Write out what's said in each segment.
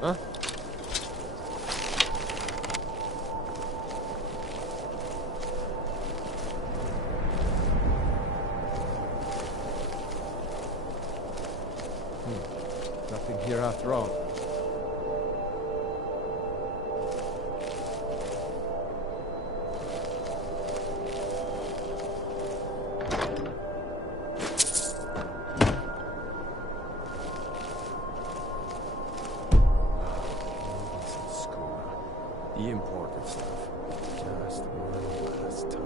Huh? Nothing here after all. The important stuff. Just one last time.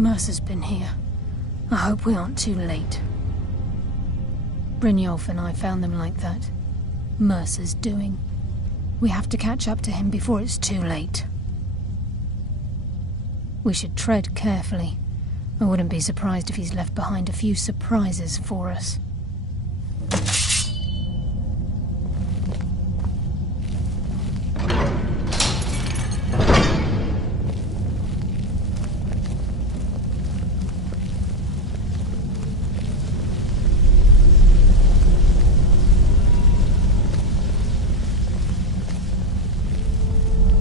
Mercer's been here. I hope we aren't too late. Brynjolf and I found them like that. Mercer's doing. We have to catch up to him before it's too late. We should tread carefully. I wouldn't be surprised if he's left behind a few surprises for us.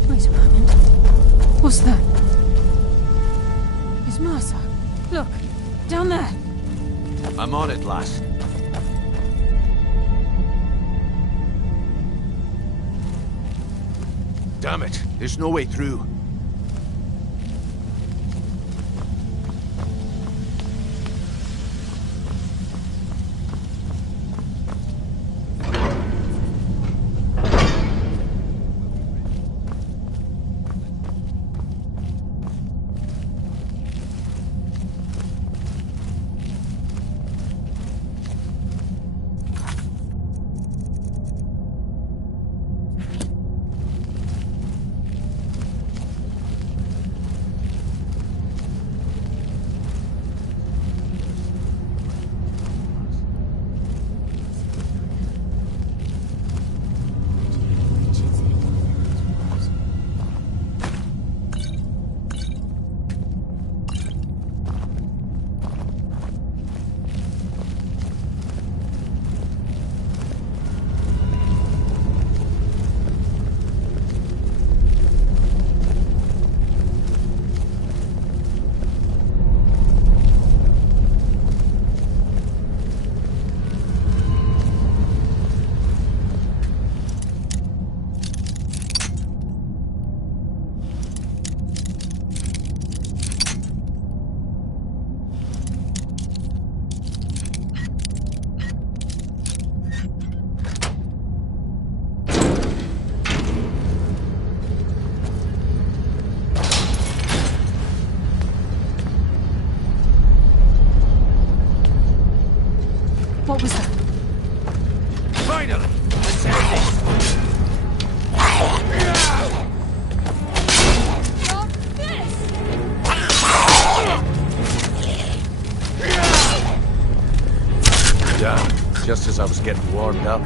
Wait a moment. What's that? It's Mercer. Look, down there. I'm on it, lass. Damn it, there's no way through. What was that? Finally! Let's end this! Damn, just as I was getting warmed up.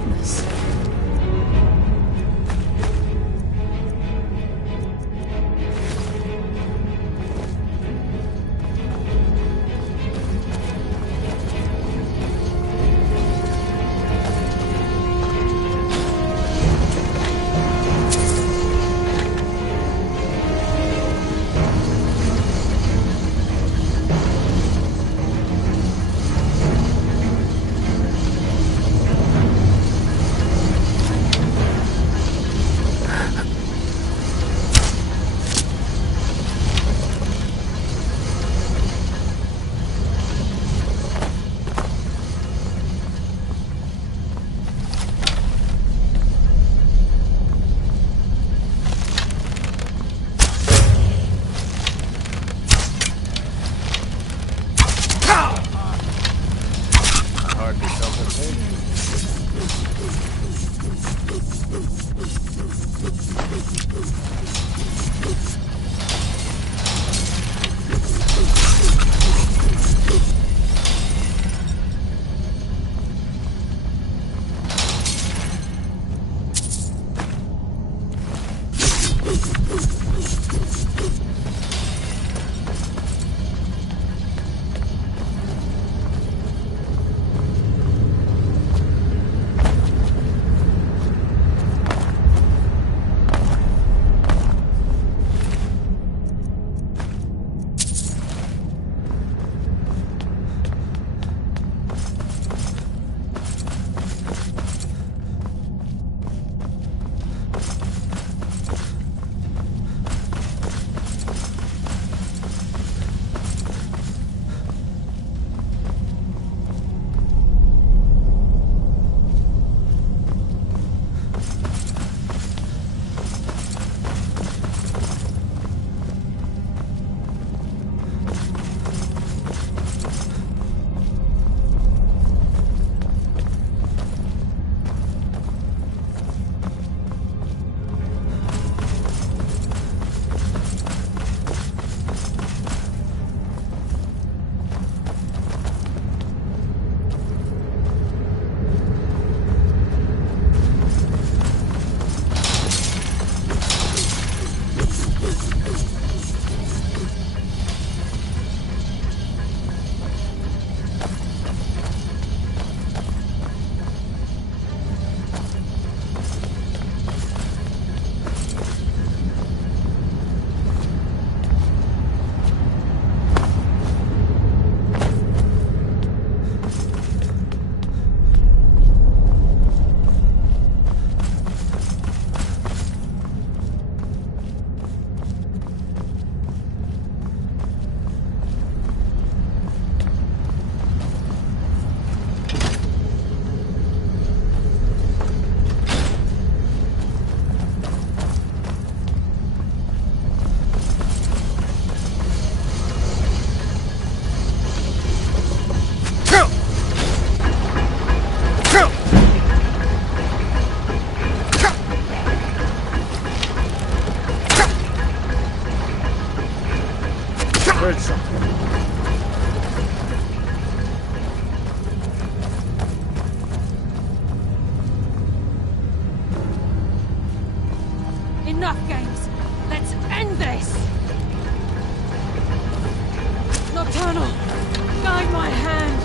heard something. Enough games! Let's end this! Nocturnal! Guide my hand!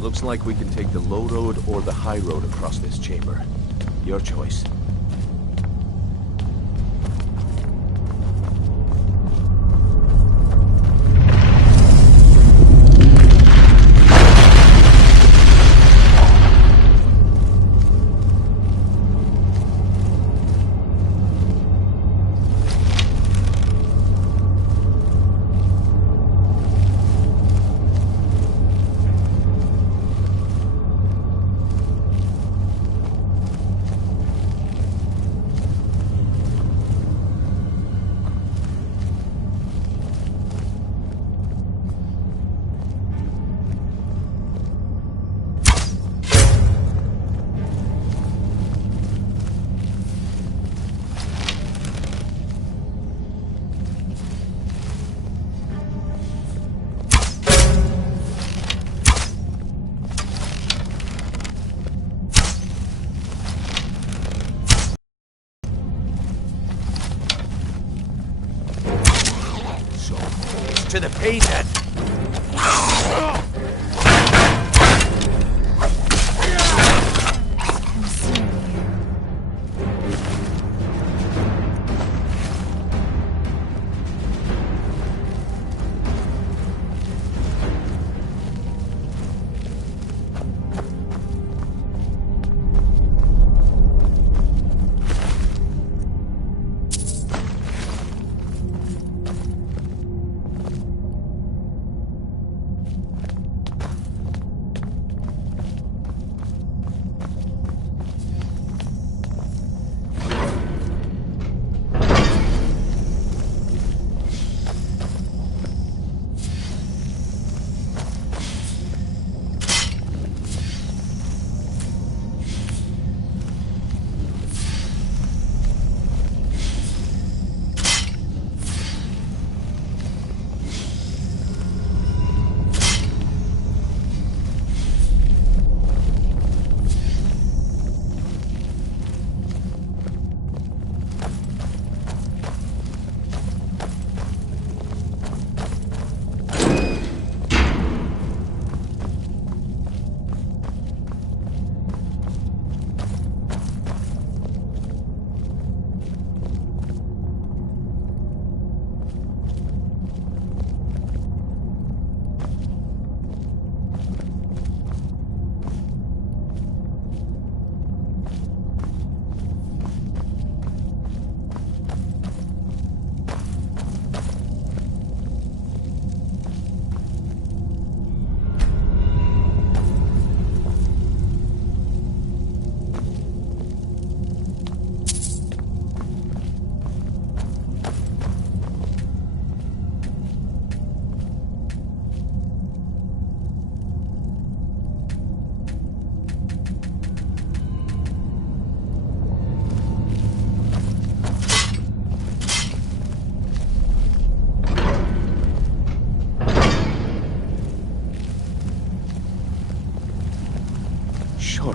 Looks like we can take the low road or the high road across this chamber. Your choice. To the pay then.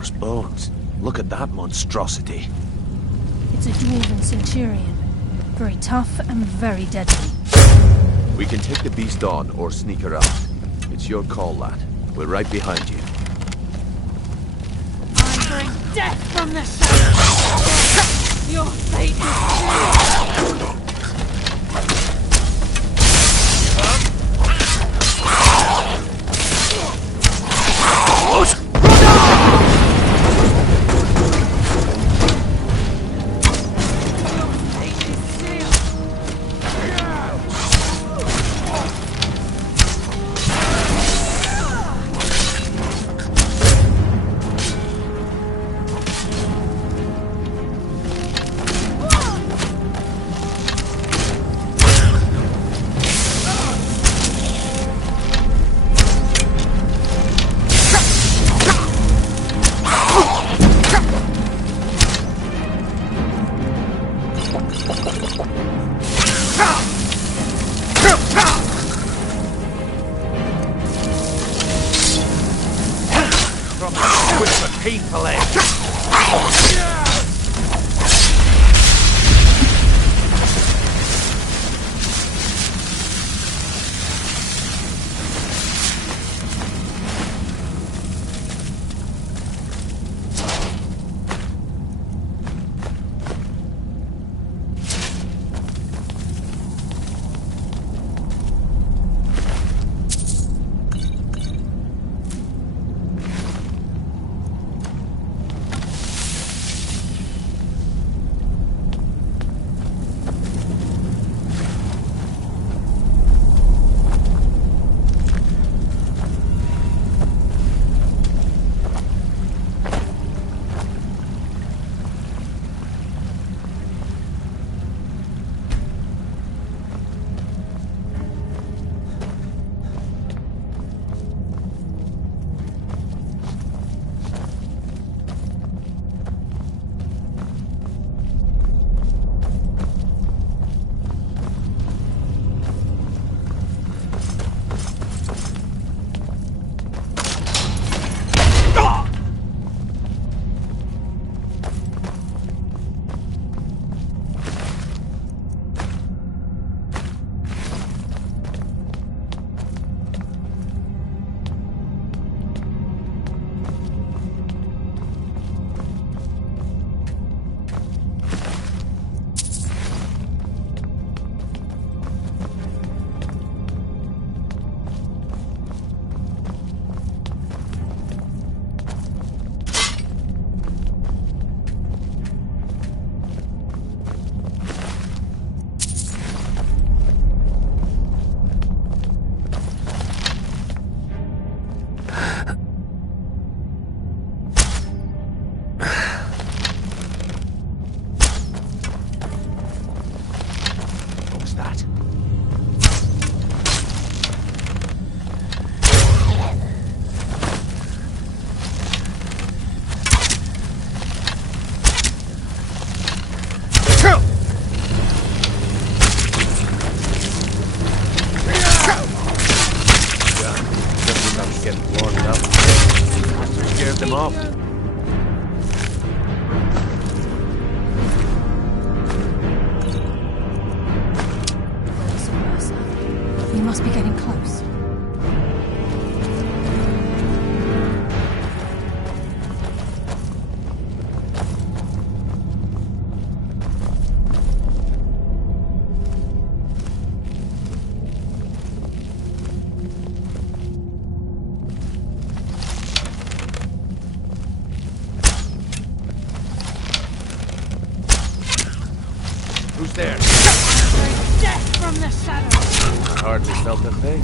those bones. Look at that monstrosity. It's a dwarven centurion. Very tough and very deadly. We can take the beast on or sneak around. It's your call, lad. We're right behind you. I bring death from the shadows! Your fate is sealed! We must be getting close. Who's there? Death from the shadows! Hardly felt the pain.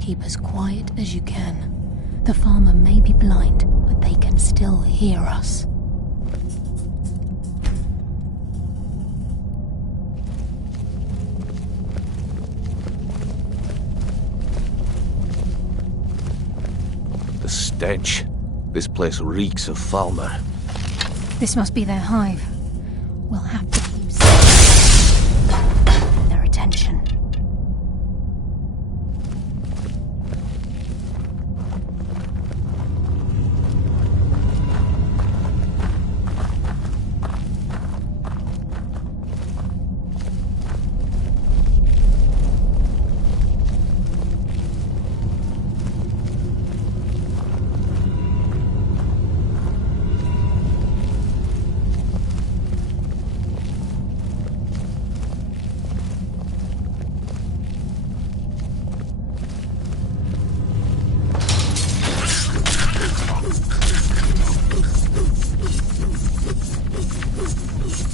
Keep as quiet as you can. The farmer may be blind, but they can still hear us. stench. This place reeks of Falmer. This must be their hive. We'll have to keep their attention.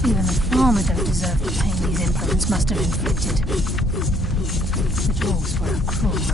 Even the farmer don't deserve the pain these implements must have inflicted. The dwarves were a cruel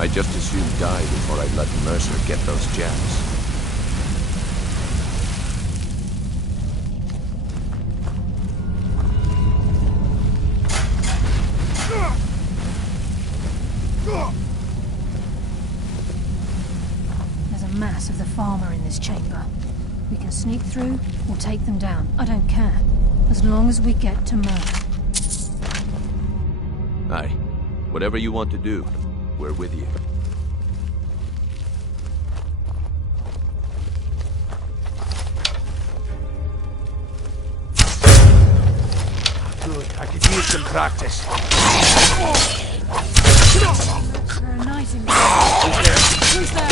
I just as soon die before I let Mercer get those gems. There's a mass of the farmer in this chamber. We can sneak through or take them down. I don't care. As long as we get to Mercer. Aye. Whatever you want to do, we're with you. Good, I could use some practice. They're a nightingale. Who's there?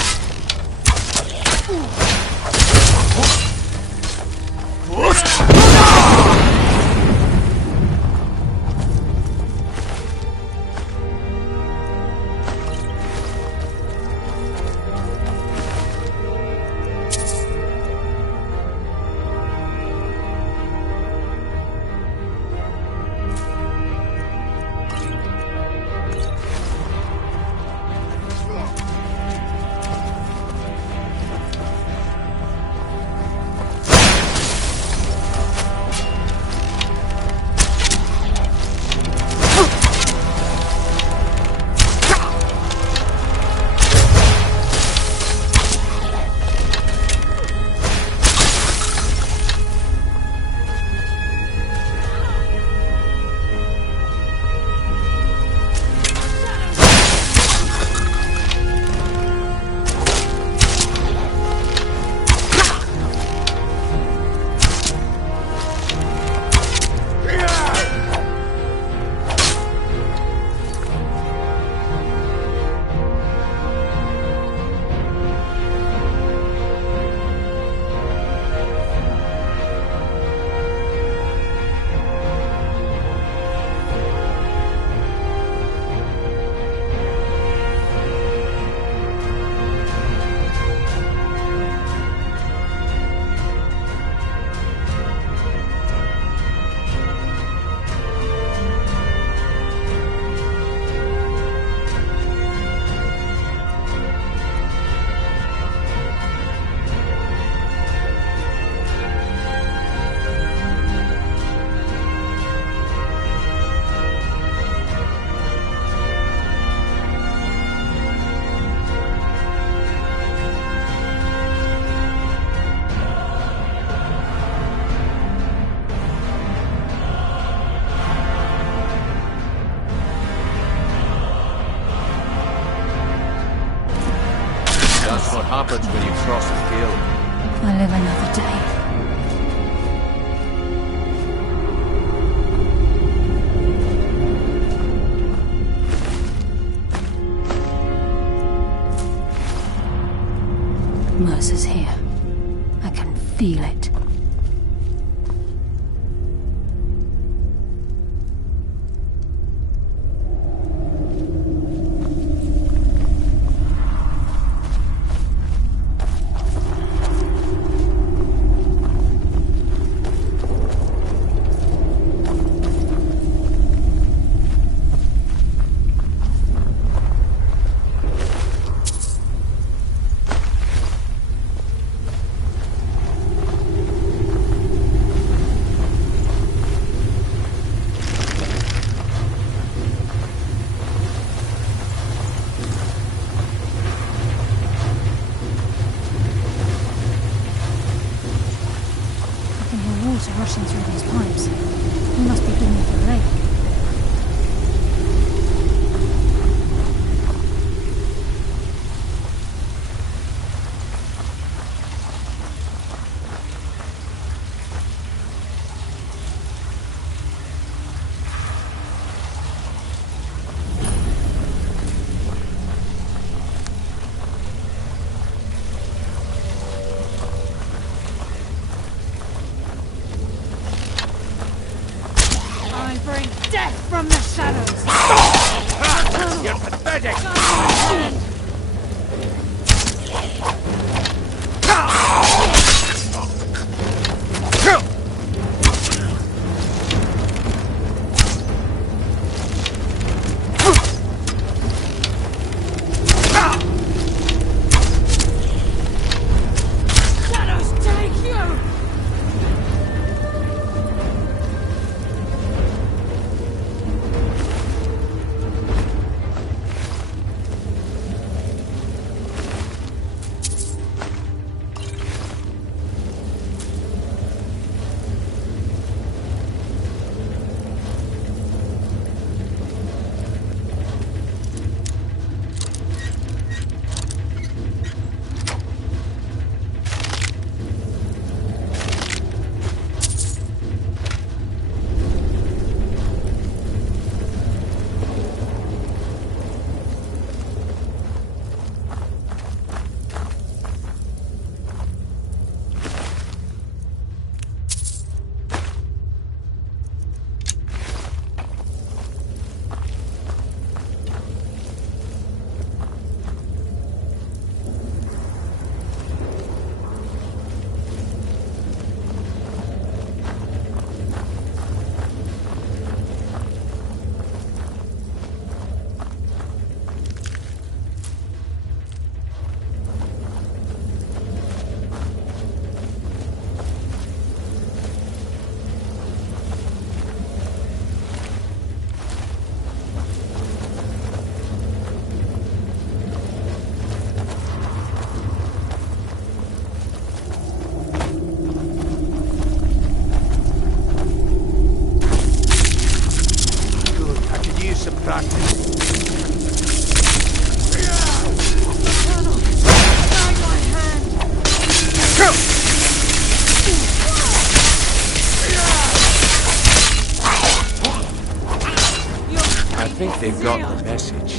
across the hill. I live another day. Mercer's here. I can feel it. Rushing through these pipes. We must be beneath the lake. Bring death from the shadows! You're pathetic! Shadows take you! I think they've got the message.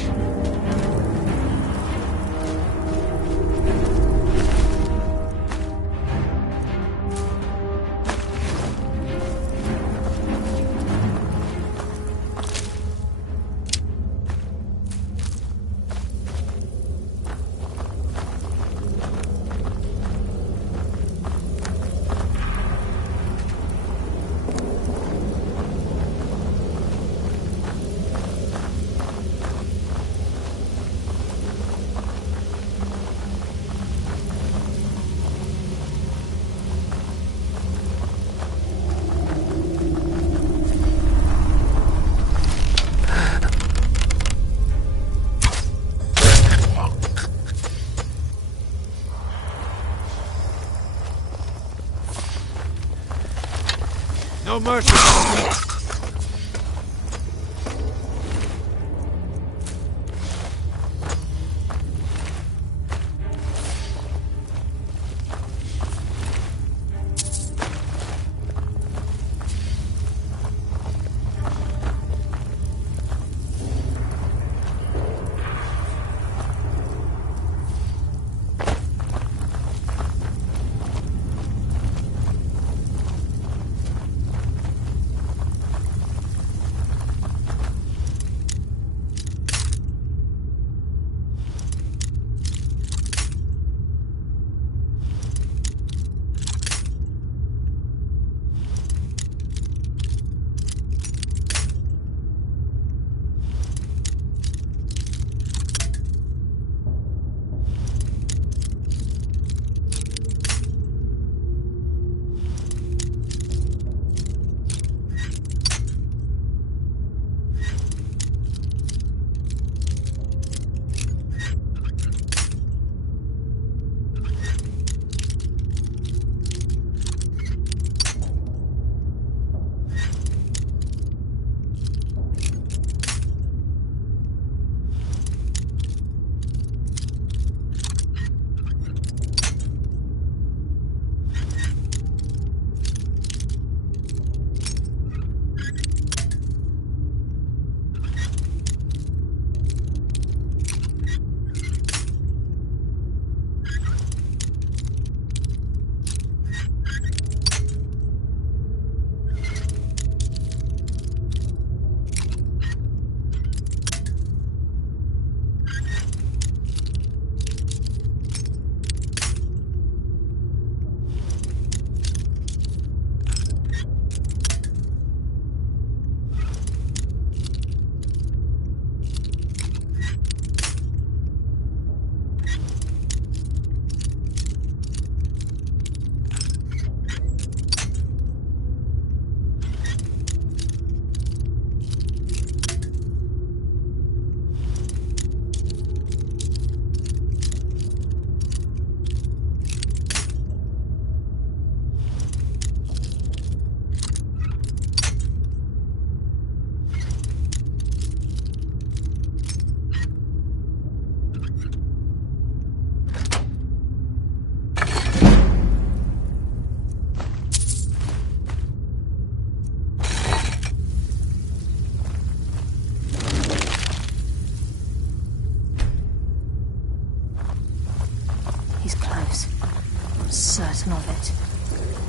No mercy.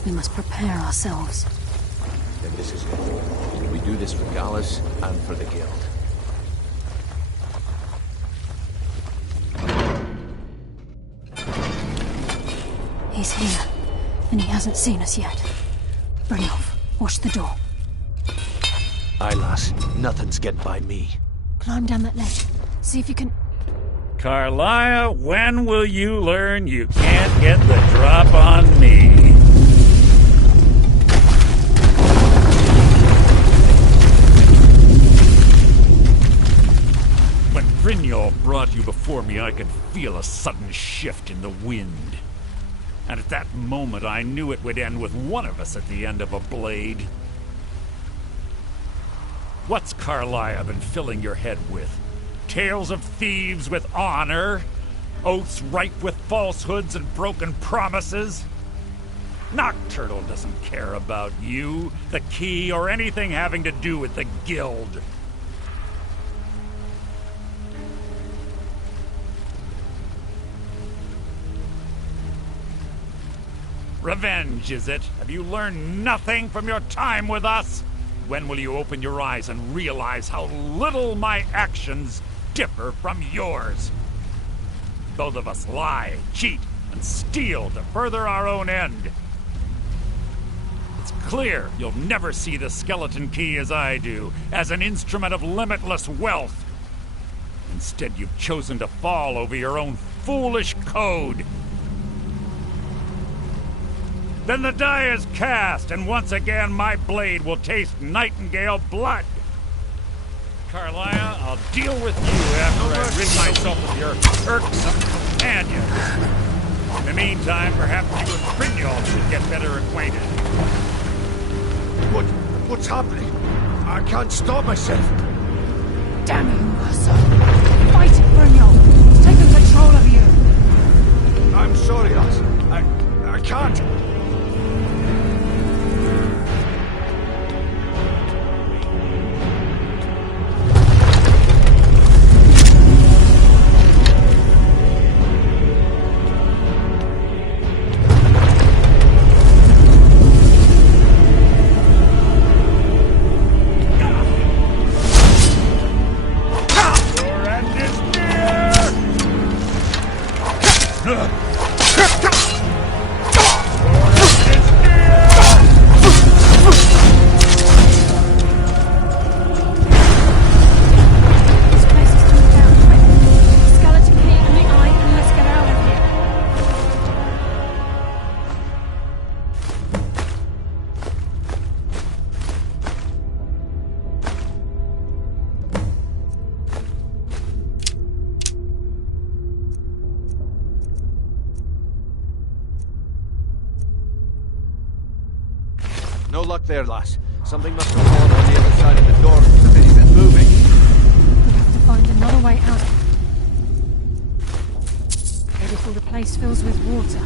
We must prepare ourselves. Then this is it. We do this for Gallus and for the Guild. He's here, and he hasn't seen us yet. Brynjolf, watch the door. Aye, lass. Nothing's getting by me. Climb down that ledge. See if you can... Carlia, when will you learn you can't get the drop on me? When Brynjolf brought you before me, I could feel a sudden shift in the wind. And at that moment, I knew it would end with one of us at the end of a blade. What's Carlia been filling your head with? Tales of thieves with honor? Oaths ripe with falsehoods and broken promises? Nocturtle doesn't care about you, the key, or anything having to do with the Guild. Revenge, is it? Have you learned nothing from your time with us? When will you open your eyes and realize how little my actions differ from yours? Both of us lie, cheat, and steal to further our own end. It's clear you'll never see the skeleton key as I do, as an instrument of limitless wealth. Instead, you've chosen to fall over your own foolish code. Then the die is cast, and once again my blade will taste nightingale blood. Carlia, I'll deal with you after I rid myself of your irksome companions. In the meantime, perhaps you and Brynjolf should get better acquainted. What's happening? I can't stop myself. Damn you, Ursa! Fight it, Brynjolf! It's taken control of you! I'm sorry, lass. I can't. No luck there, lass. Something must have fallen on the other side of the door because the thing isn't moving. We have to find another way out. Maybe before the place fills with water.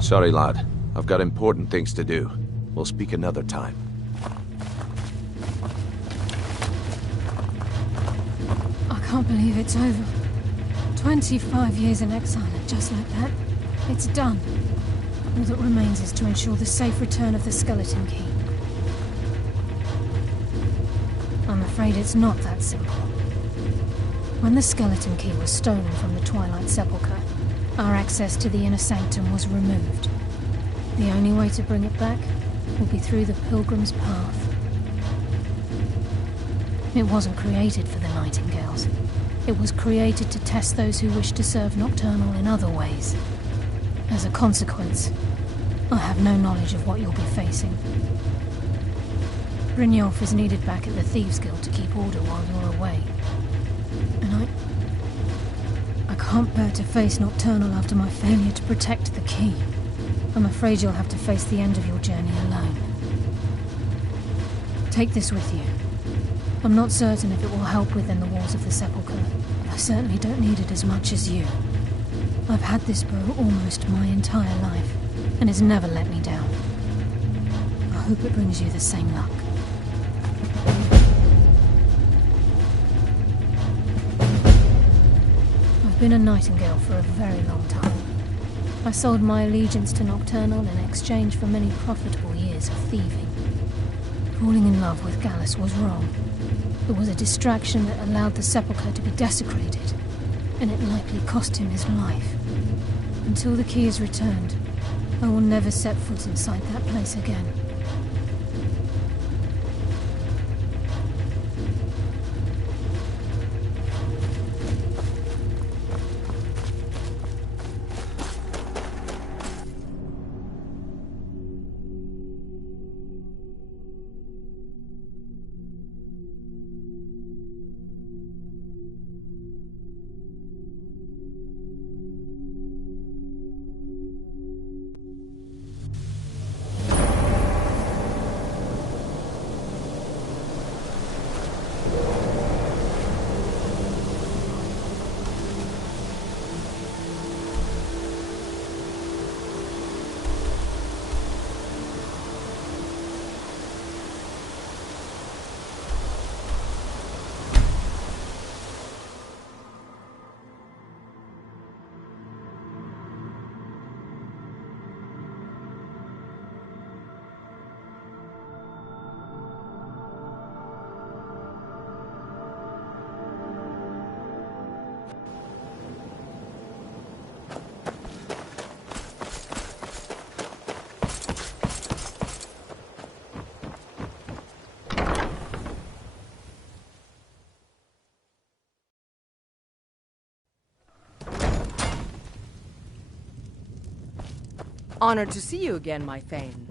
Sorry, lad. I've got important things to do. We'll speak another time. I can't believe it's over. 25 years in exile, and just like that, it's done. All that remains is to ensure the safe return of the skeleton key. I'm afraid it's not that simple. When the skeleton key was stolen from the Twilight Sepulchre, our access to the inner sanctum was removed. The only way to bring it back will be through the Pilgrim's Path. It wasn't created for the Nightingales. It was created to test those who wish to serve Nocturnal in other ways. As a consequence, I have no knowledge of what you'll be facing. Brynjolf is needed back at the Thieves' Guild to keep order while you're away. And I can't bear to face Nocturnal after my failure to protect the key. I'm afraid you'll have to face the end of your journey alone. Take this with you. I'm not certain if it will help within the walls of the Sepulchre, but I certainly don't need it as much as you. I've had this bow almost my entire life, and it's never let me down. I hope it brings you the same luck. I've been a Nightingale for a very long time. I sold my allegiance to Nocturnal in exchange for many profitable years of thieving. Falling in love with Gallus was wrong. It was a distraction that allowed the Sepulchre to be desecrated, and it likely cost him his life. Until the key is returned, I will never set foot inside that place again. Honored to see you again, my Thane.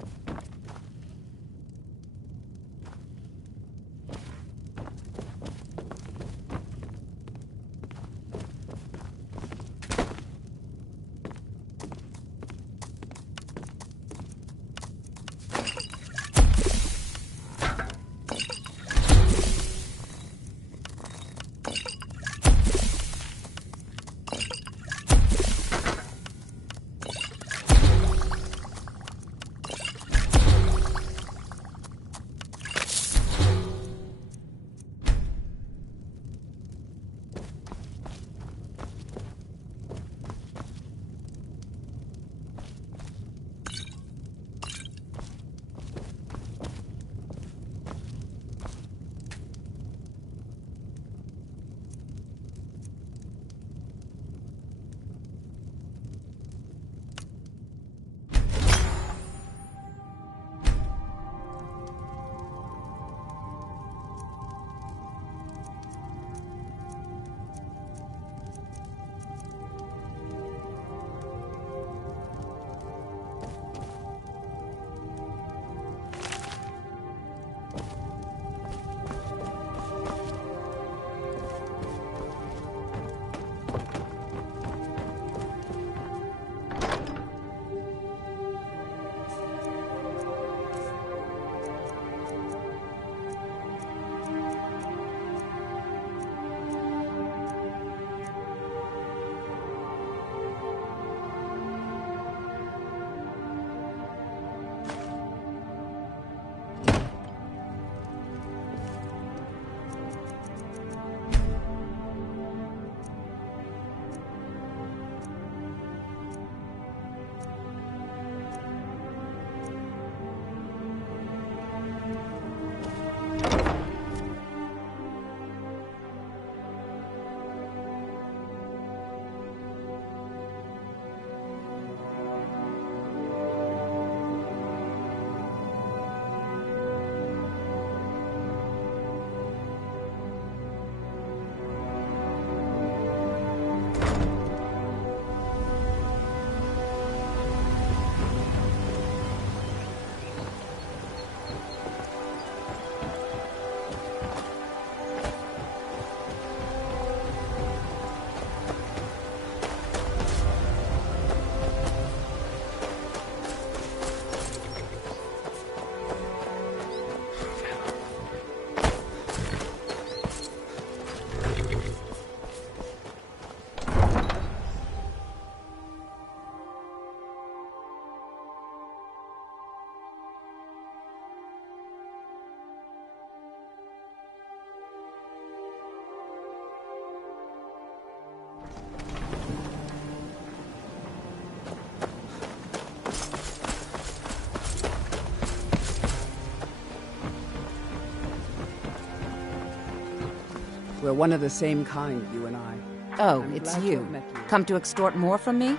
We're one of the same kind, you and I. Oh, I'm it's glad to you. have met you. Come to extort more from me?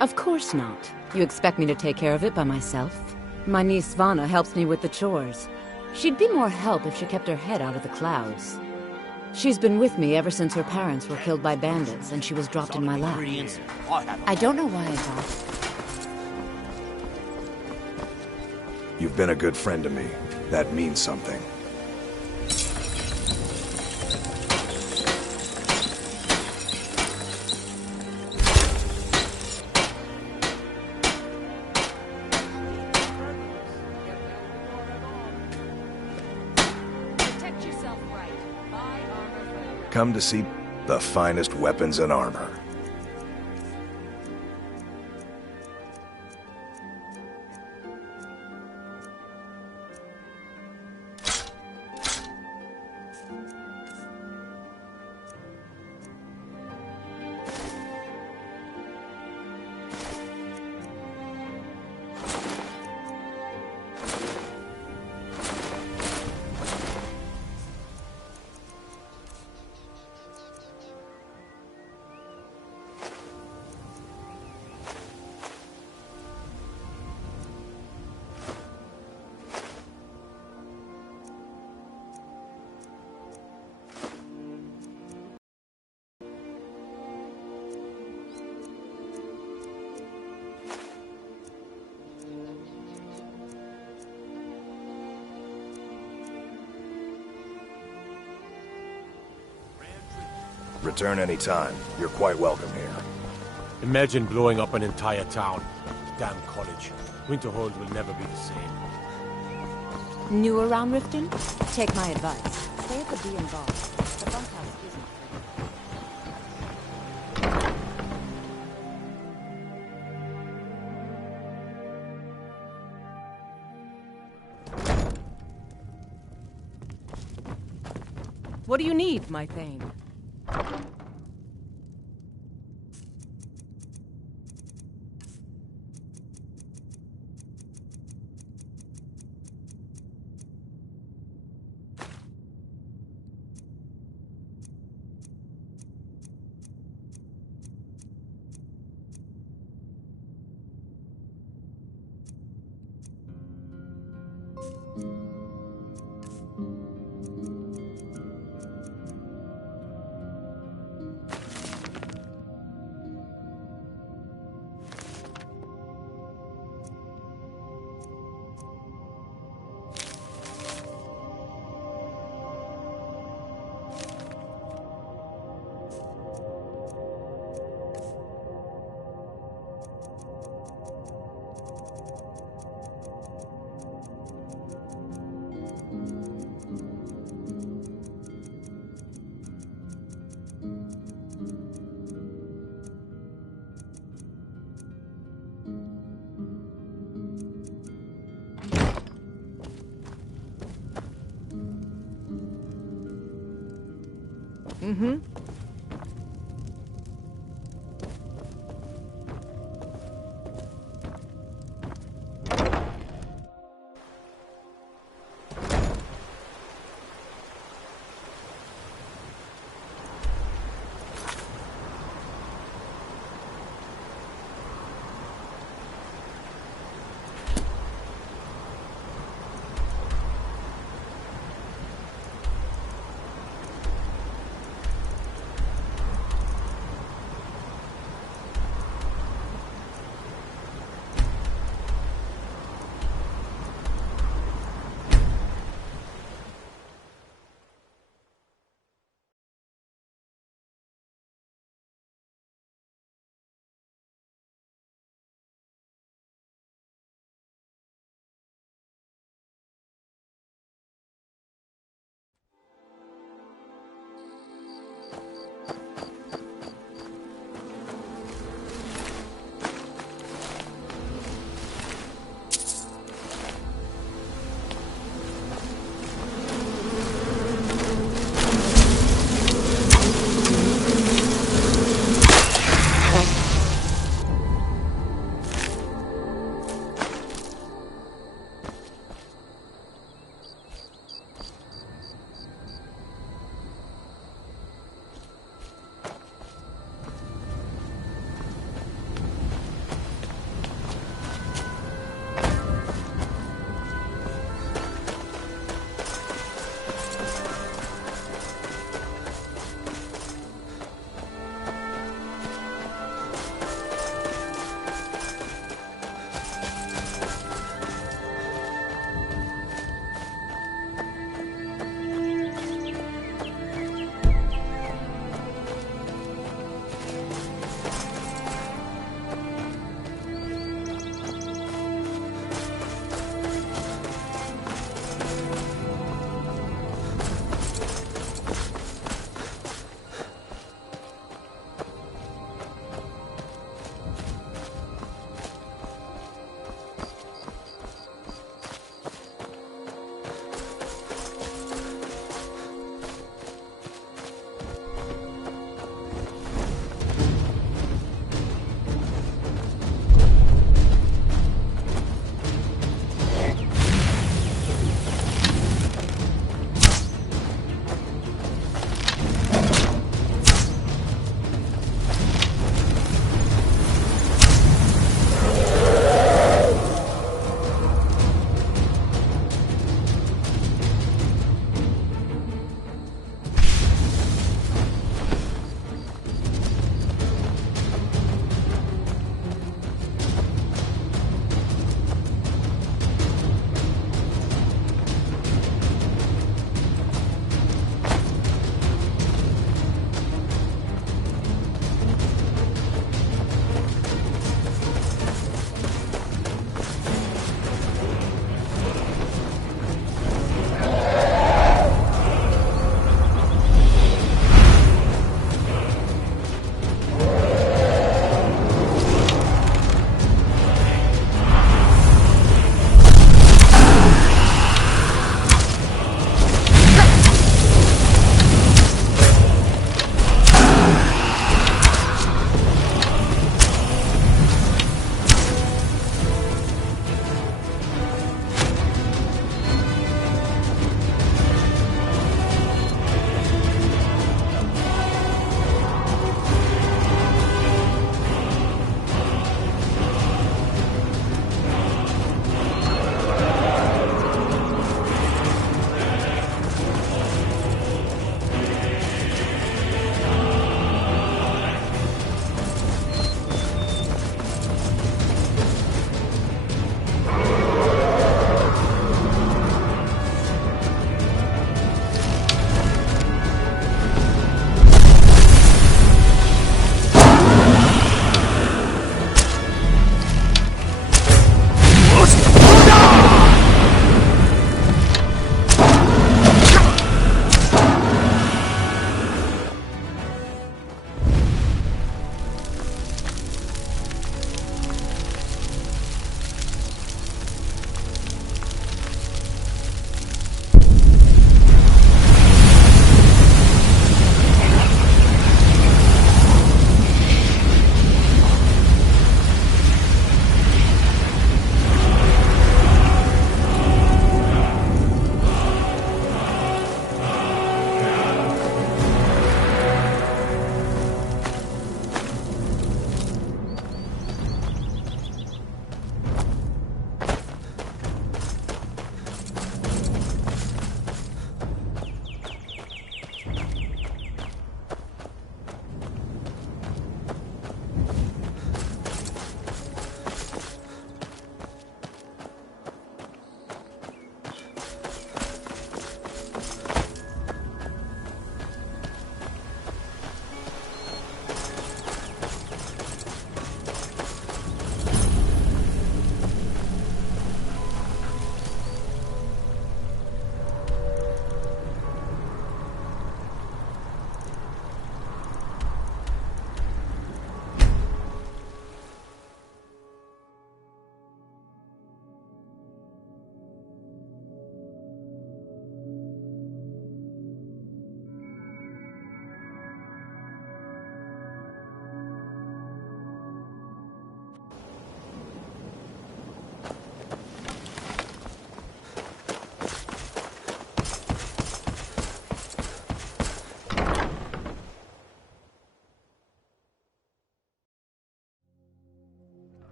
Of course not. You expect me to take care of it by myself? My niece Svana helps me with the chores. She'd be more help if she kept her head out of the clouds. She's been with me ever since her parents were killed by bandits and she was dropped in my lap. I don't know why I thought. You've been a good friend to me. That means something. Protect yourself right. Buy armor from Come to see the finest weapons and armor. Return any time. You're quite welcome here. Imagine blowing up an entire town. Damn college. Winterhold will never be the same. New around Riften? Take my advice. Stay at the B and Bar. The bunkhouse isn't free. What do you need, my Thane? Mm-hmm.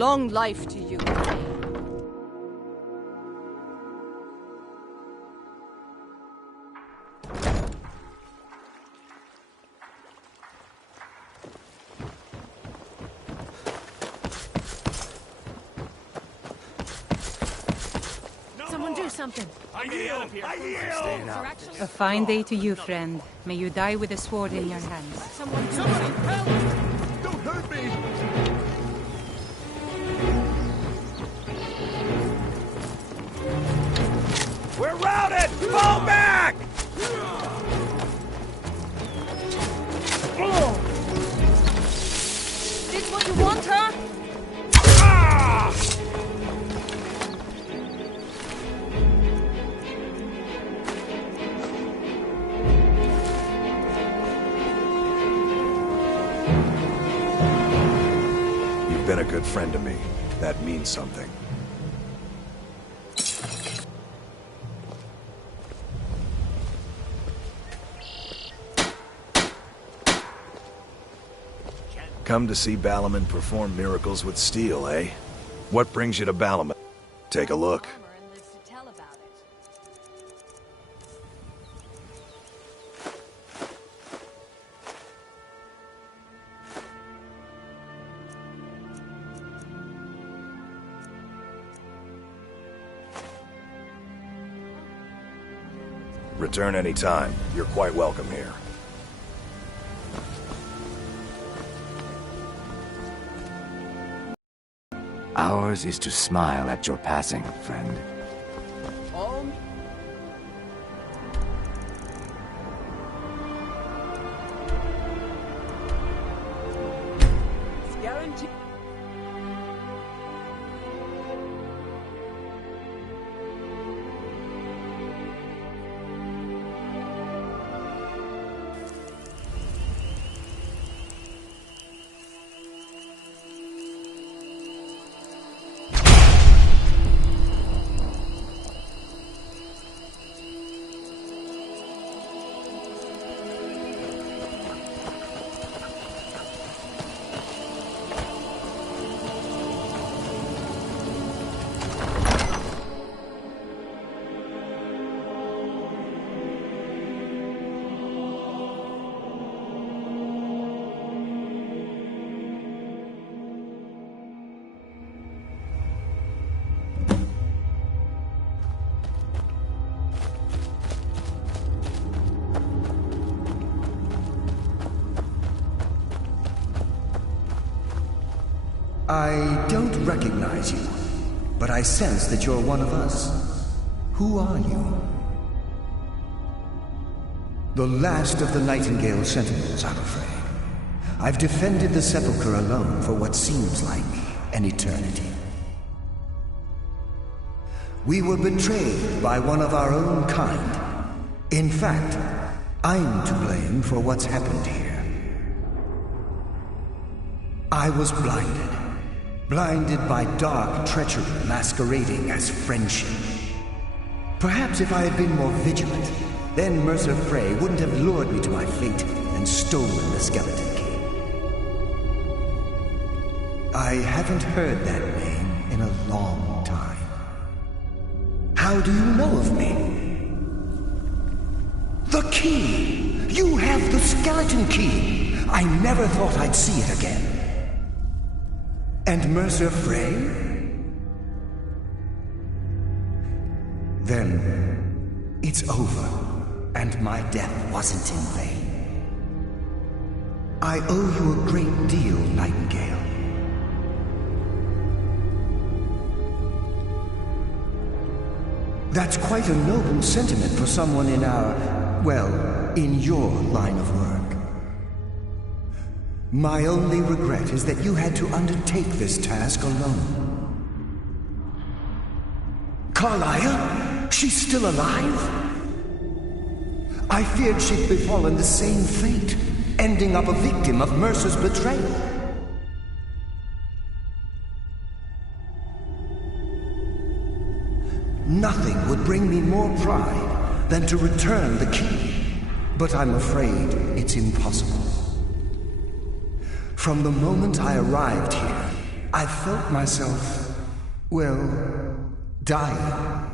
Long life to you. Someone do something. I yield! I yield! A fine day to you, friend. May you die with a sword in your hands. Someone do Somebody help! Don't hurt me! We're routed! Fall back! This what you want, her? Ah! You've been a good friend to me. That means something. Come to see Balaman perform miracles with steel, eh? What brings you to Balaman? Take a look. Return anytime. You're quite welcome here. Ours is to smile at your passing, friend. Guaranteed. I don't recognize you, but I sense that you're one of us. Who are you? The last of the Nightingale Sentinels, I'm afraid. I've defended the Sepulchre alone for what seems like an eternity. We were betrayed by one of our own kind. In fact, I'm to blame for what's happened here. I was blinded. Blinded by dark treachery masquerading as friendship. Perhaps if I had been more vigilant, then Mercer Frey wouldn't have lured me to my fate and stolen the Skeleton Key. I haven't heard that name in a long time. How do you know of me? The key! You have the Skeleton Key! I never thought I'd see it again. And Mercer Frey? Then it's over, and my death wasn't in vain. I owe you a great deal, Nightingale. That's quite a noble sentiment for someone in our, well, in your line of work. My only regret is that you had to undertake this task alone. Carlia? She's still alive? I feared she'd befallen the same fate, ending up a victim of Mercer's betrayal. Nothing would bring me more pride than to return the key, but I'm afraid it's impossible. From the moment I arrived here, I felt myself, well, dying.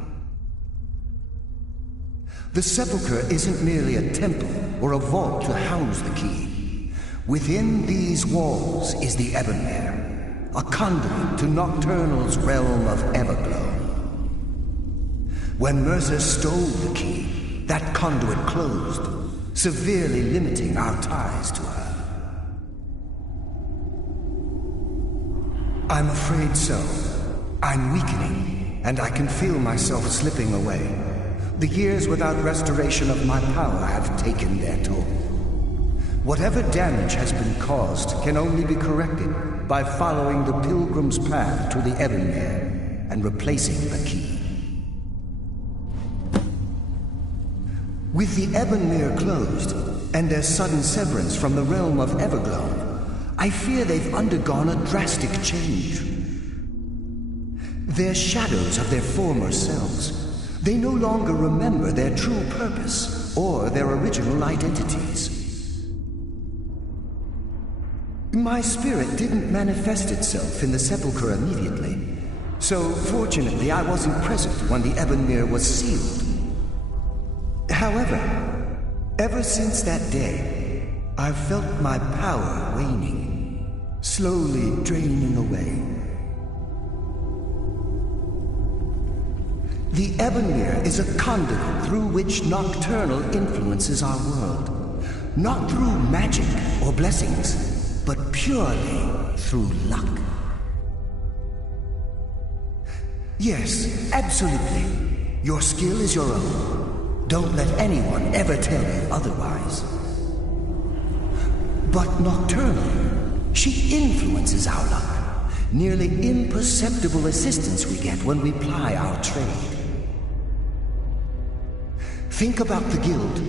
The sepulchre isn't merely a temple or a vault to house the key. Within these walls is the Ebonmere, a conduit to Nocturnal's realm of Everglow. When Mercer stole the key, that conduit closed, severely limiting our ties to her. I'm afraid so. I'm weakening, and I can feel myself slipping away. The years without restoration of my power have taken their toll. Whatever damage has been caused can only be corrected by following the pilgrim's path to the Ebonmere and replacing the key. With the Ebonmere closed, and their sudden severance from the realm of Everglow, I fear they've undergone a drastic change. They're shadows of their former selves. They no longer remember their true purpose or their original identities. My spirit didn't manifest itself in the sepulchre immediately, so fortunately I wasn't present when the Ebonmere was sealed. However, ever since that day, I've felt my power waning, slowly draining away. The Ebonmere is a conduit through which Nocturnal influences our world. Not through magic or blessings, but purely through luck. Yes, absolutely. Your skill is your own. Don't let anyone ever tell you otherwise. But Nocturnal, she influences our luck. Nearly imperceptible assistance we get when we ply our trade. Think about the guild,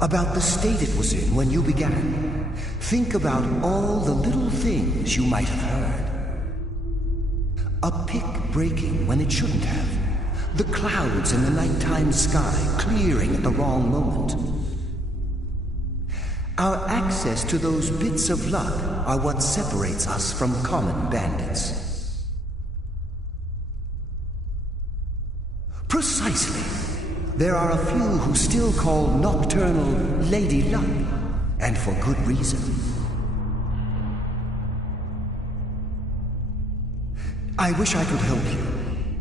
about the state it was in when you began. Think about all the little things you might have heard. A pick breaking when it shouldn't have. The clouds in the nighttime sky clearing at the wrong moment. Our access to those bits of luck are what separates us from common bandits. Precisely. There are a few who still call Nocturnal Lady Luck, and for good reason. I wish I could help you,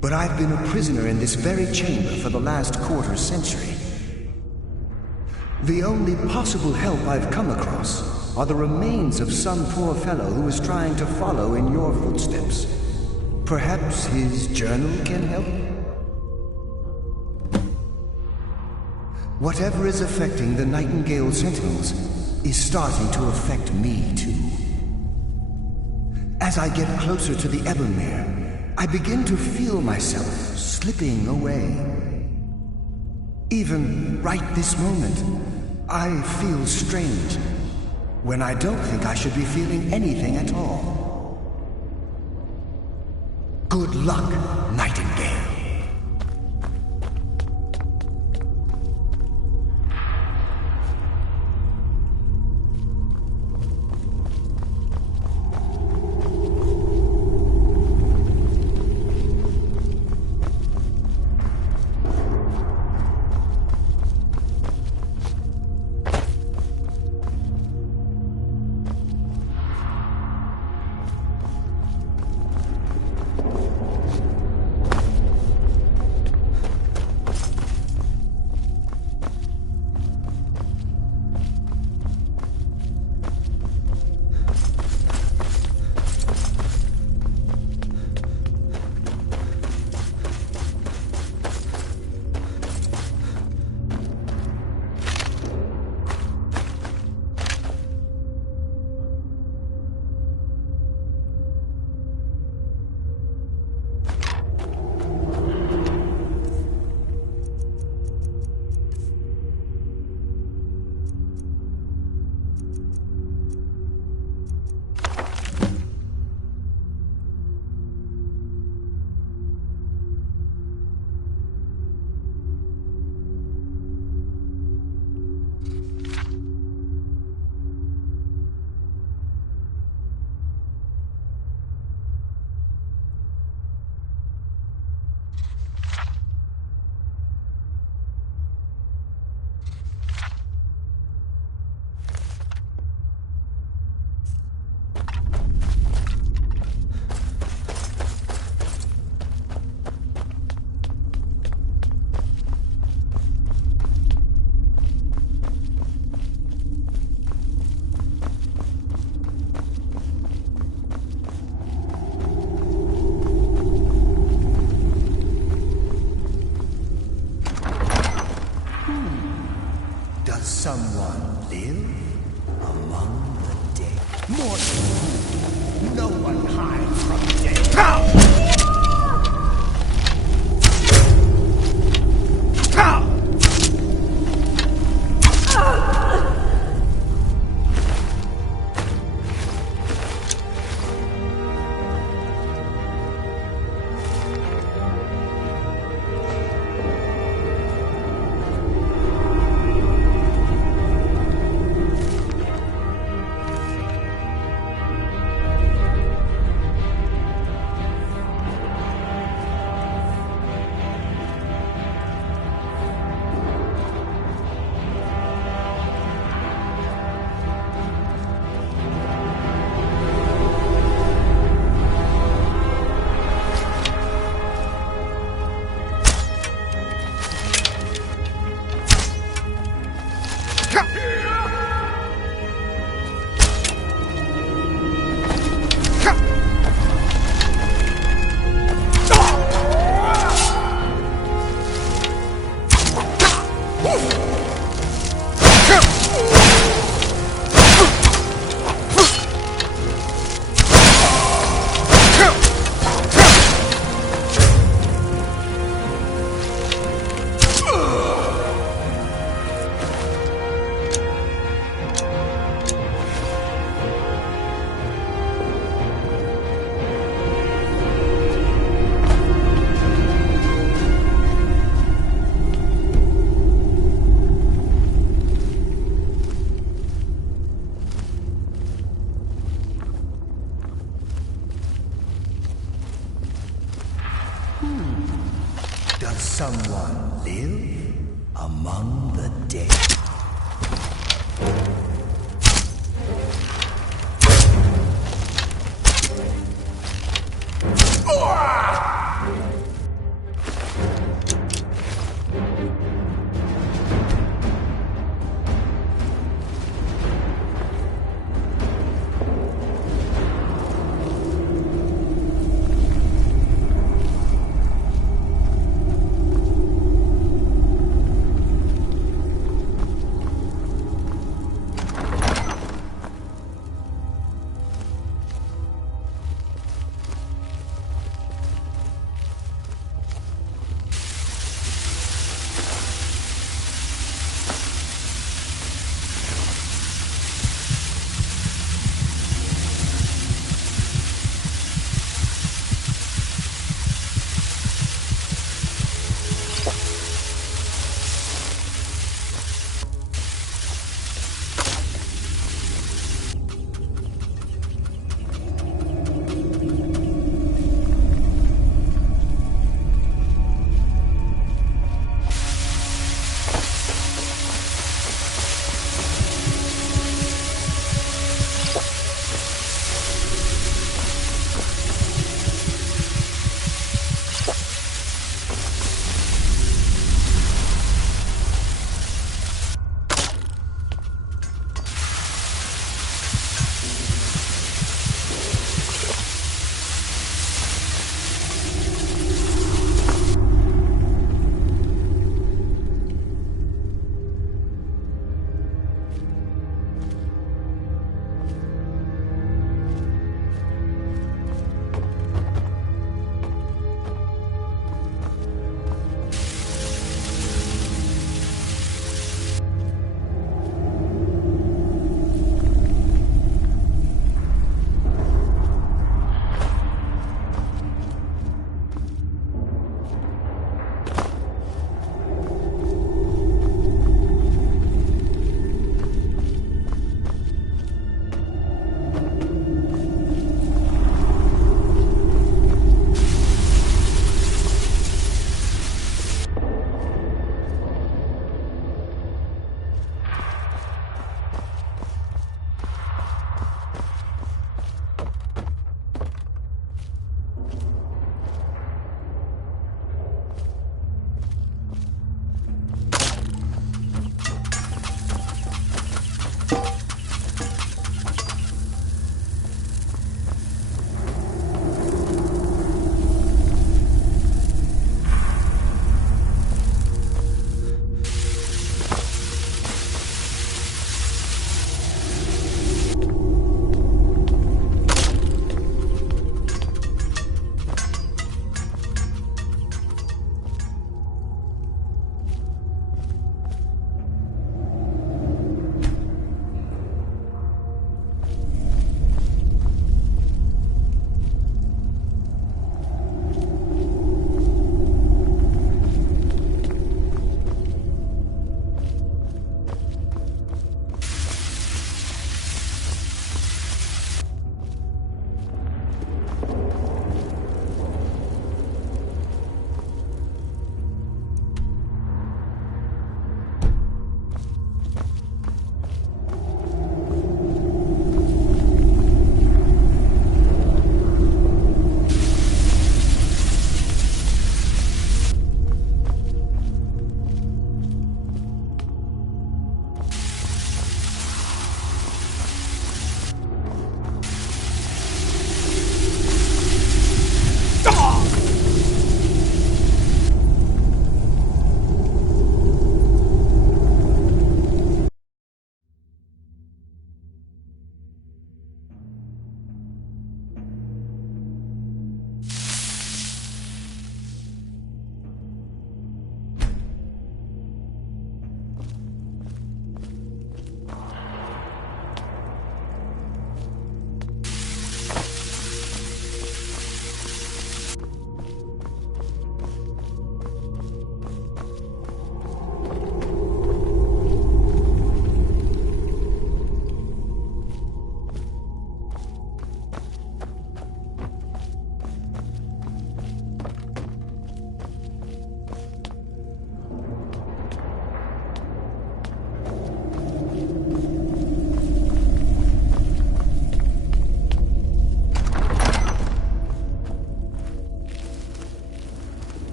but I've been a prisoner in this very chamber for the last quarter century. The only possible help I've come across are the remains of some poor fellow who is trying to follow in your footsteps. Perhaps his journal can help? Whatever is affecting the Nightingale Sentinels is starting to affect me too. As I get closer to the Ebonmere, I begin to feel myself slipping away. Even right this moment, I feel strange, when I don't think I should be feeling anything at all. Good luck, Nightingale. Does someone live among the dead? Mortal, no one hides from death. Does someone live among the dead?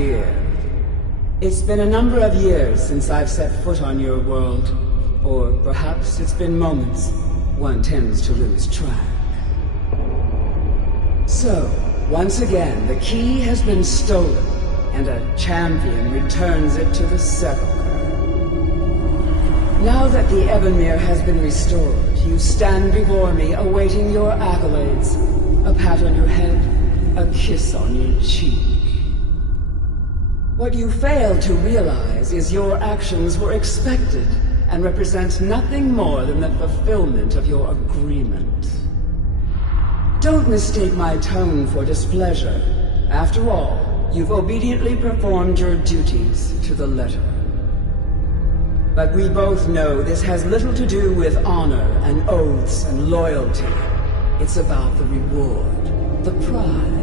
here. It's been a number of years since I've set foot on your world. Or perhaps it's been moments. One tends to lose track. So, once again, the key has been stolen, and a champion returns it to the sepulchre. Now that the Ebonmere has been restored, you stand before me awaiting your accolades. A pat on your head, a kiss on your cheek. What you fail to realize is your actions were expected and represent nothing more than the fulfillment of your agreement. Don't mistake my tone for displeasure. After all, you've obediently performed your duties to the letter. But we both know this has little to do with honor and oaths and loyalty. It's about the reward, the prize.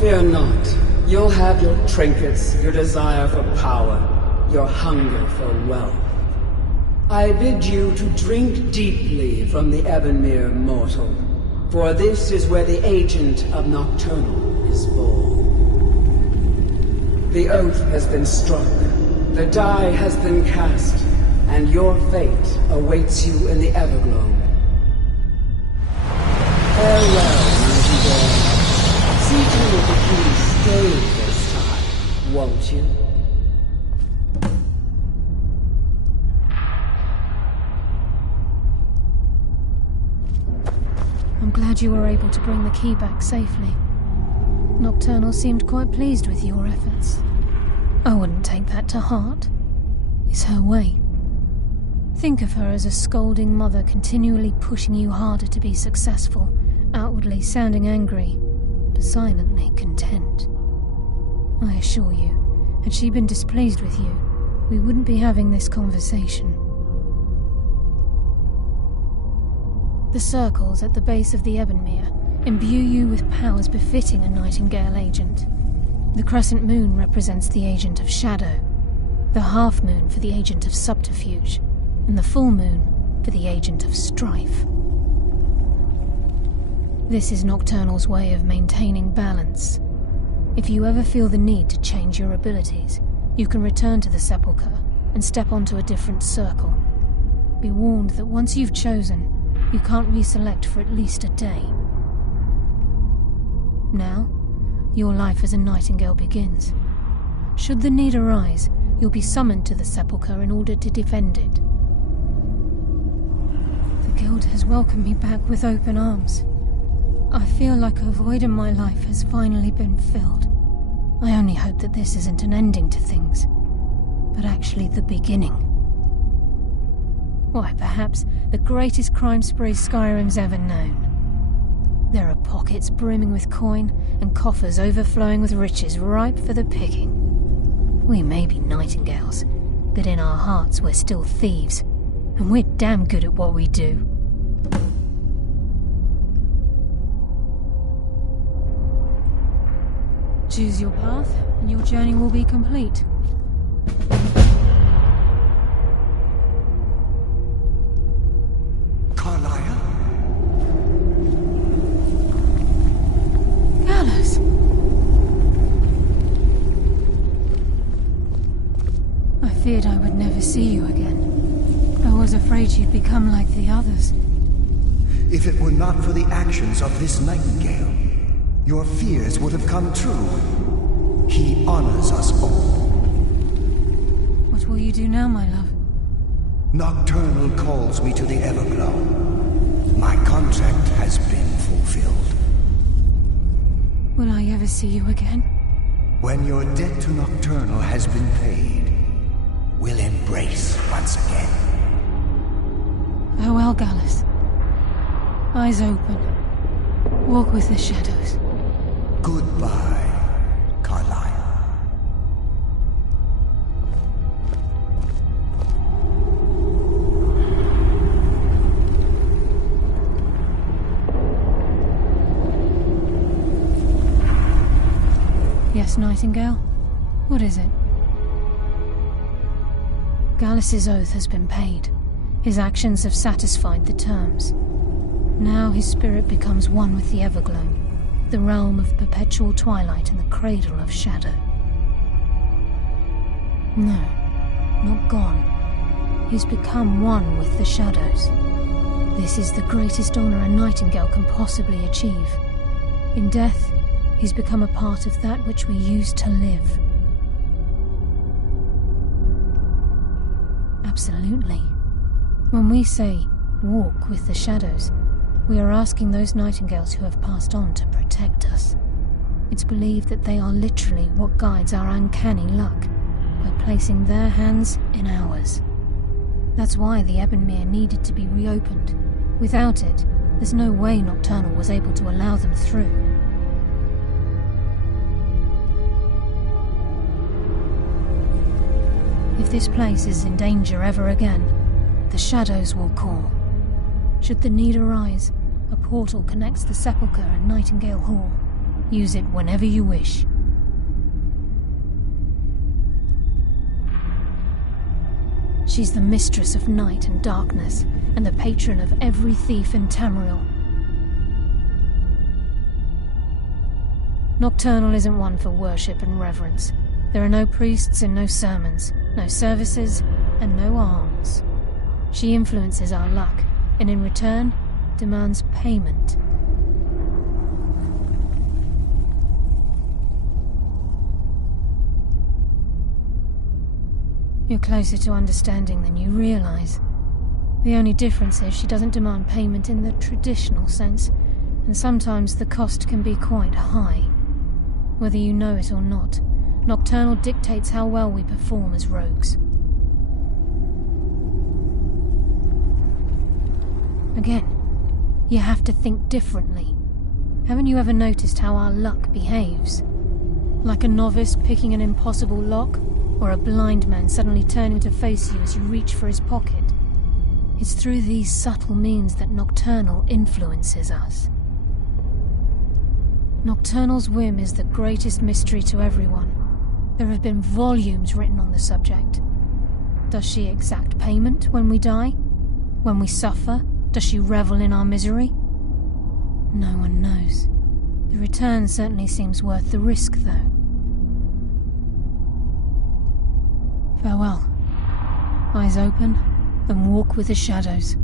Fear not. You'll have your trinkets, your desire for power, your hunger for wealth. I bid you to drink deeply from the Ebonmere mortal, for this is where the agent of Nocturnal is born. The oath has been struck, the die has been cast, and your fate awaits you in the Everglow. Farewell, Nightingale. See to it that you stay this time, won't you? I'm glad you were able to bring the key back safely. Nocturnal seemed quite pleased with your efforts. I wouldn't take that to heart. It's her way. Think of her as a scolding mother continually pushing you harder to be successful, outwardly sounding angry, but silently content. I assure you, had she been displeased with you, we wouldn't be having this conversation. The circles at the base of the Ebonmere imbue you with powers befitting a Nightingale agent. The crescent moon represents the agent of shadow, the half moon for the agent of subterfuge, and the full moon for the agent of strife. This is Nocturnal's way of maintaining balance. If you ever feel the need to change your abilities, you can return to the sepulchre and step onto a different circle. Be warned that once you've chosen, you can't reselect for at least a day. Now, your life as a Nightingale begins. Should the need arise, you'll be summoned to the sepulchre in order to defend it. The Guild has welcomed me back with open arms. I feel like a void in my life has finally been filled. I only hope that this isn't an ending to things, but actually the beginning. Why, perhaps the greatest crime spree Skyrim's ever known. There are pockets brimming with coin and coffers overflowing with riches ripe for the picking. We may be Nightingales, but in our hearts we're still thieves, and we're damn good at what we do. Choose your path, and your journey will be complete. Carlisle? Gallus! I feared I would never see you again. I was afraid you'd become like the others. If it were not for the actions of this Nightingale, your fears would have come true. He honors us all. What will you do now, my love? Nocturnal calls me to the Everglow. My contract has been fulfilled. Will I ever see you again? When your debt to Nocturnal has been paid, we'll embrace once again. Farewell, Gallus. Eyes open. Walk with the shadows. Goodbye, Carlisle. Yes, Nightingale? What is it? Gallus's oath has been paid. His actions have satisfied the terms. Now his spirit becomes one with the Everglow. the realm of perpetual twilight and the cradle of shadow. No, not gone. He's become one with the shadows. This is the greatest honor a nightingale can possibly achieve. In death, he's become a part of that which we used to live. Absolutely. When we say, walk with the shadows, we are asking those nightingales who have passed on to protect us. It's believed that they are literally what guides our uncanny luck, by placing their hands in ours. That's why the Ebonmere needed to be reopened. Without it, there's no way Nocturnal was able to allow them through. If this place is in danger ever again, the shadows will call. Should the need arise, a portal connects the Sepulchre and Nightingale Hall. Use it whenever you wish. She's the mistress of night and darkness, and the patron of every thief in Tamriel. Nocturnal isn't one for worship and reverence. There are no priests and no sermons, no services, and no alms. She influences our luck, and in return, demands payment. You're closer to understanding than you realize. The only difference is she doesn't demand payment in the traditional sense, and sometimes the cost can be quite high. Whether you know it or not, Nocturnal dictates how well we perform as rogues. Again, you have to think differently. Haven't you ever noticed how our luck behaves? Like a novice picking an impossible lock, or a blind man suddenly turning to face you as you reach for his pocket. It's through these subtle means that Nocturnal influences us. Nocturnal's whim is the greatest mystery to everyone. There have been volumes written on the subject. Does she exact payment when we die? When we suffer, does she revel in our misery? No one knows. The return certainly seems worth the risk, though. Farewell. Eyes open, and walk with the shadows.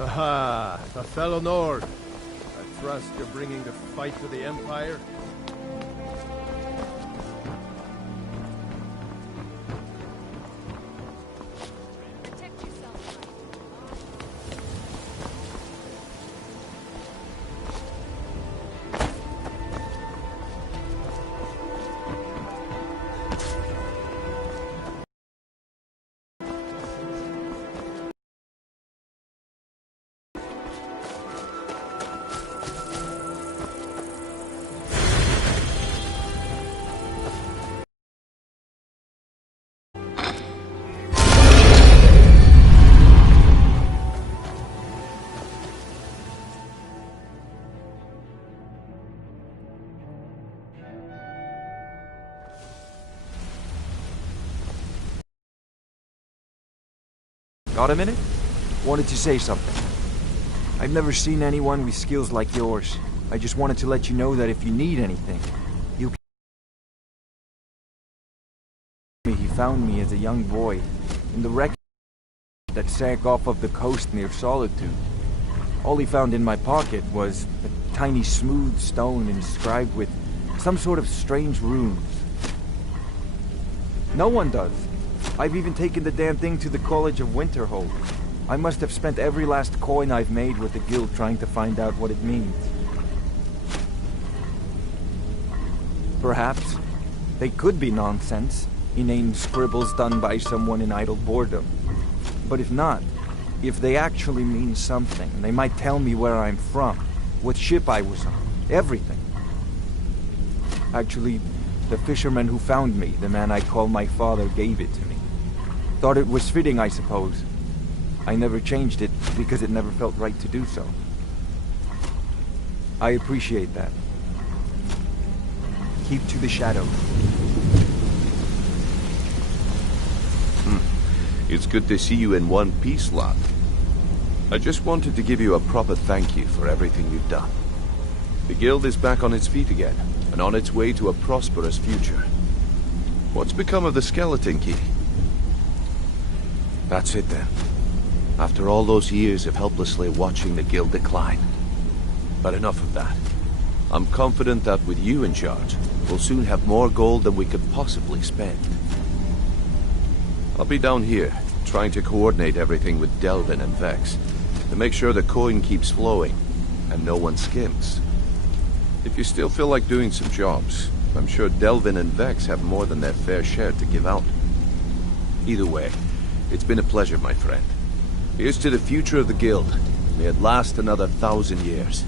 Aha, the fellow Nord. I trust you're bringing the fight to the Empire? Got a minute? Wanted to say something. I've never seen anyone with skills like yours. I just wanted to let you know that if you need anything, you can... He found me as a young boy in the wreck that sank off of the coast near Solitude. All he found in my pocket was a tiny smooth stone inscribed with some sort of strange runes. No one does. I've even taken the damn thing to the College of Winterhold. I must have spent every last coin I've made with the guild trying to find out what it means. Perhaps they could be nonsense, inane scribbles done by someone in idle boredom. But if not, if they actually mean something, they might tell me where I'm from, what ship I was on, everything. Actually, the fisherman who found me, the man I call my father, gave it to me. Thought it was fitting, I suppose. I never changed it because it never felt right to do so. I appreciate that. Keep to the shadows. It's good to see you in one piece, lad. I just wanted to give you a proper thank you for everything you've done. The guild is back on its feet again, and on its way to a prosperous future. What's become of the skeleton key? That's it then. After all those years of helplessly watching the guild decline. But enough of that. I'm confident that with you in charge, we'll soon have more gold than we could possibly spend. I'll be down here, trying to coordinate everything with Delvin and Vex, to make sure the coin keeps flowing, and no one skims. If you still feel like doing some jobs, I'm sure Delvin and Vex have more than their fair share to give out. Either way, it's been a pleasure, my friend. Here's to the future of the guild. May it last another 1,000 years.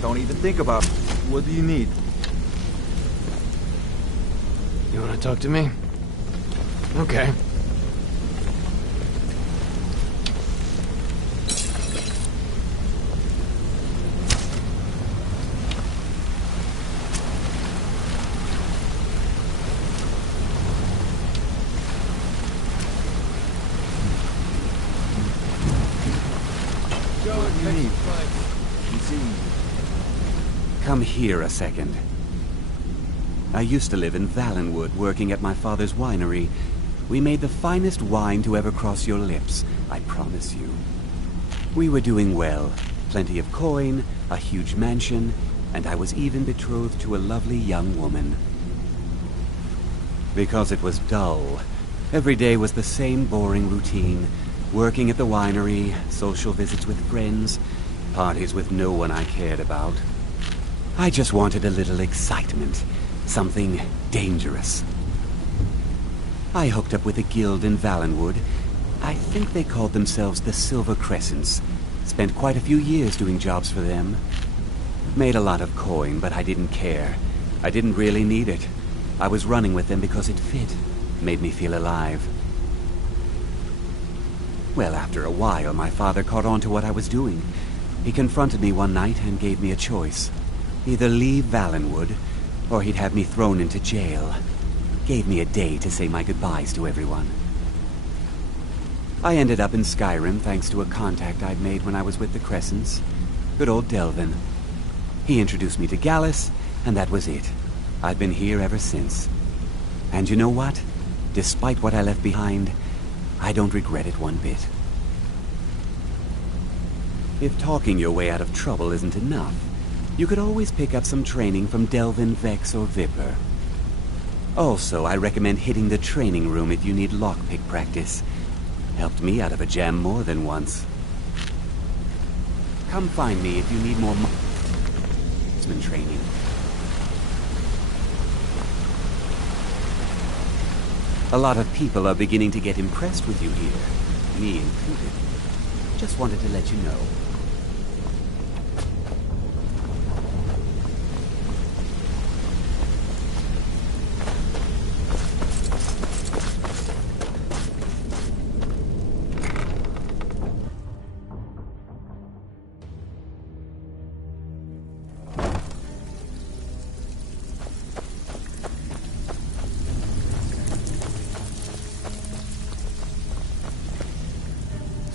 Don't even think about it. What do you need? You want to talk to me? Okay. What do you need? Come here a second. I used to live in Valenwood, working at my father's winery. We made the finest wine to ever cross your lips, I promise you. We were doing well. Plenty of coin, a huge mansion, and I was even betrothed to a lovely young woman. Because it was dull. Every day was the same boring routine. Working at the winery, social visits with friends, parties with no one I cared about. I just wanted a little excitement. Something dangerous. I hooked up with a guild in Valenwood. I think they called themselves the Silver Crescents. Spent quite a few years doing jobs for them. Made a lot of coin, but I didn't care. I didn't really need it. I was running with them because it fit. Made me feel alive. Well, after a while, my father caught on to what I was doing. He confronted me one night and gave me a choice. Either leave Valenwood, or he'd have me thrown into jail. Gave me a day to say my goodbyes to everyone. I ended up in Skyrim thanks to a contact I'd made when I was with the Crescents. Good old Delvin. He introduced me to Gallus, and that was it. I've been here ever since. And you know what? Despite what I left behind, I don't regret it one bit. If talking your way out of trouble isn't enough, you could always pick up some training from Delvin, Vex, or Viper. Also, I recommend hitting the training room if you need lockpick practice. Helped me out of a jam more than once. Come find me if you need more marksman training. A lot of people are beginning to get impressed with you here, me included. Just wanted to let you know.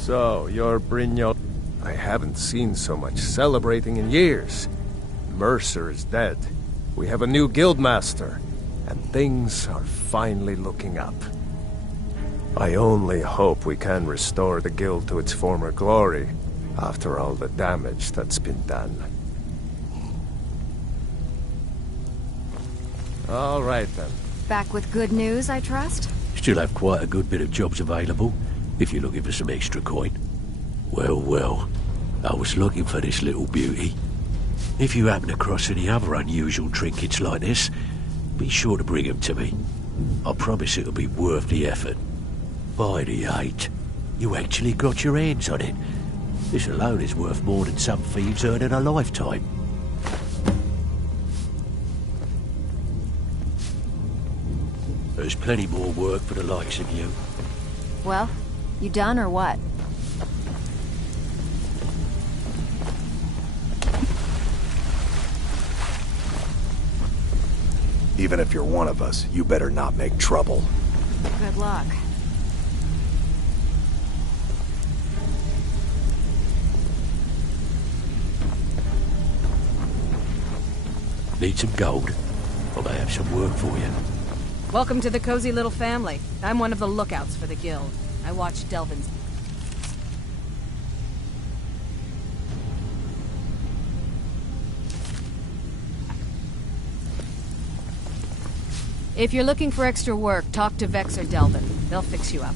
So, you're Brignon. I haven't seen so much celebrating in years. Mercer is dead. We have a new guildmaster, and things are finally looking up. I only hope we can restore the guild to its former glory, after all the damage that's been done. All right, then. Back with good news, I trust? Still have quite a good bit of jobs available, if you're looking for some extra coin. Well, well, I was looking for this little beauty. If you happen across any other unusual trinkets like this, be sure to bring them to me. I promise it'll be worth the effort. By the 8, you actually got your hands on it. This alone is worth more than some thieves earn in a lifetime. There's plenty more work for the likes of you. Well, you done or what? Even if you're one of us, you better not make trouble. Good luck. Need some gold? I may have some work for you. Welcome to the cozy little family. I'm one of the lookouts for the guild. I watch Delvin's... If you're looking for extra work, talk to Vex or Delvin. They'll fix you up.